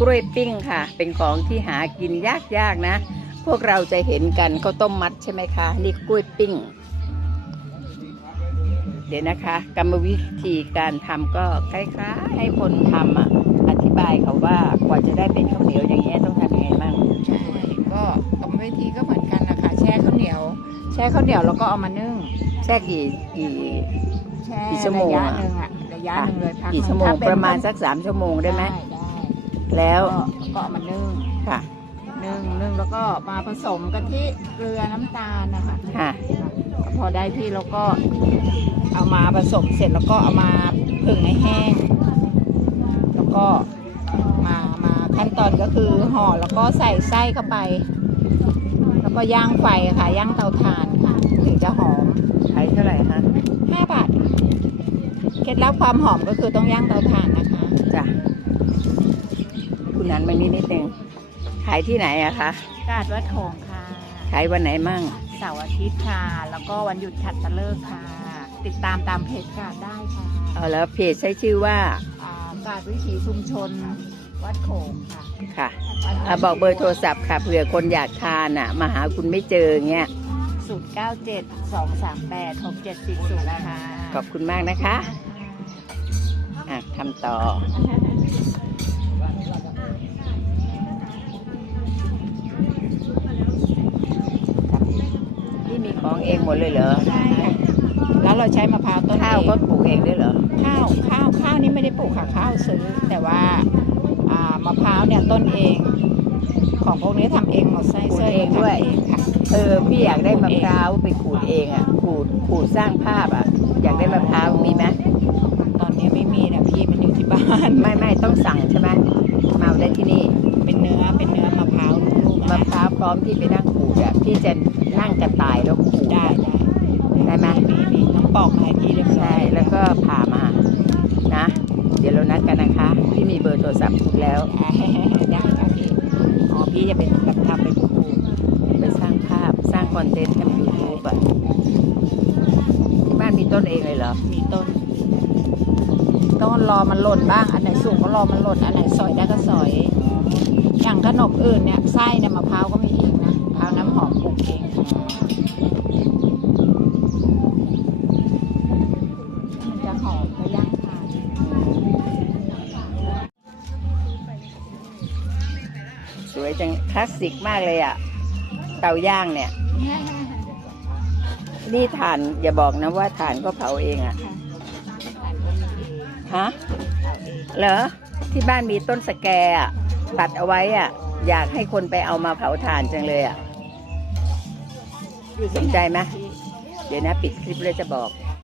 กล้วยปิ้งค่ะ เป็นของที่หากินยากๆนะ พวกเราจะเห็นกันข้าวต้มมัดใช่ไหมคะ นี่กล้วยปิ้ง เดี๋ยวนะคะ กรรมวิธีการทำก็คล้ายๆให้คนทำอะอธิบายเขาว่ากว่าจะได้เป็นข้าวเหนียวอย่างเงี้ยต้องทำยังไงบ้างใช่ก็กรรมวิธีก็เหมือนกันนะคะแช่ข้าวเหนียว แช่ข้าวเหนียวแล้วก็เอามานึ่งแช่กี่กี่แช่กี่ชั่วโมงระยะอะหนึ่งอะระยะหนึ่งเลยพักกี่ชั่วโมงถ้เป็นประมาณสักสามชั่วโมงได้ไหมได้ได้ แล้ว ก็ก็เอามานึ่งค่ะ นึ่งนึ่งแล้วก็มาผสมกะทิเกลือน้ำตาลนะคะค่ะ พอได้ที่แล้วก็เอามาผสมเสร็จแล้วก็เอามาผึ่งให้แห้ง แล้วก็มามาขั้นตอนก็คือห่อแล้วก็ใส่ไส้เข้าไป แล้วก็ย่างไฟค่ะ ย่างเตาถ่านค่ะถึงจะหอมขายเท่าไหร่คะ ห้าบาทค่ะเคล็ดลับความหอมก็คือต้องย่างเตาถ่านนะคะจ้ะ คุณนันมานิดนิดนึงขายที่ไหนอะคะกาดวัดโถงค่ะ ขายวันไหนมั่ง เสาร์อาทิตย์ค่ะ แล้วก็วันหยุดขัดตะเลิกค่ะ ติดตามตามเพจกาดได้ค่ะเอาแล้วเพจใช้ชื่อว่าอ่ากาดวิถีชุมชน วัดโขงค่ะค่ะอะบอกเบอร์โทรศัพท์ค่ะเผื่อคนอยากทานอะมาหาคุณไม่เจอเงี้ยศูนย์เก้าเจ็ดสองสามแปดหกเจ็ดสี่ศูนย์ค่ะ ขอบคุณมากนะคะอะทำต่อ ที่ มีของเองหมดเลยเหรอใช่ค่ะแล้วเราใช้มะพร้าวต้นข้าวเองก็ปลูกเองด้วยเหรอข้าวข้าวข้าวนี่ไม่ได้ปลูกค่ะข้าวซื้อ แต่ว่าอ่ามะพร้าวเนี่ยต้นเอง ของพวกนี้ทำเองหมดไส้ขูดเส้เองด้วยทำเองค่ะเออพี่อยากได้มะพร้าวไปขูดเองอะขูดขูดสร้างภาพอะ อยากได้มะพร้าวมีไหมตอนนี้ไม่มีนะพี่มันอยู่ที่บ้าน ไม่ไม่ต้องสั่งใช่ไหมมาเอาได้ที่นี่ เป็นเนื้อเป็นเนื้อมะพร้าวลูกๆ มะนะพร้าวพร้อมที่ไปนั่งขูดอะพี่จะนั่งกระต่ายแล้วขูดได้ได้ได้ไหมมีมีน้ำปอกมาให้พี่เรียบร้ใช่แล้วก็ผ่ามานะ เดี๋ยวเรานัดกันนะคะ พี่มีเบอร์โทรศัพท์คุณแล้ว ได้ค่ะพี่อ๋อพี่จะเป็นแบบทำเป็นครูไปสร้างภาพสร้างคอนเทนต์ทำยูทูบอะที่บ้านมีต้นเองเลยเหรอมีต้น ต้นรอมันหล่นบ้างอันไหน สูงก็รอมันหล่นอันไหนสอยได้ก็สอย อย่างขนมอื่นเนี่ยไส้เนี่ยมะพร้าวก็มีเองนะมะพร้าวน้ำหอมปลูกเองมันจะหอมก็ย่างทานสวยจังคลาสสิกมากเลยอะ เตาย่างเนี่ย นี่ถ่านอย่าบอกนะว่าถ่านก็เผาเองอะ ฮะ เหรอที่บ้านมีต้นสแกอะตัดเอาไว้อะ อยากให้คนไปเอามาเผาถ่านจังเลยอะสนใจไหมเดี๋ยวนะ ปิดคลิปแล้วจะบอก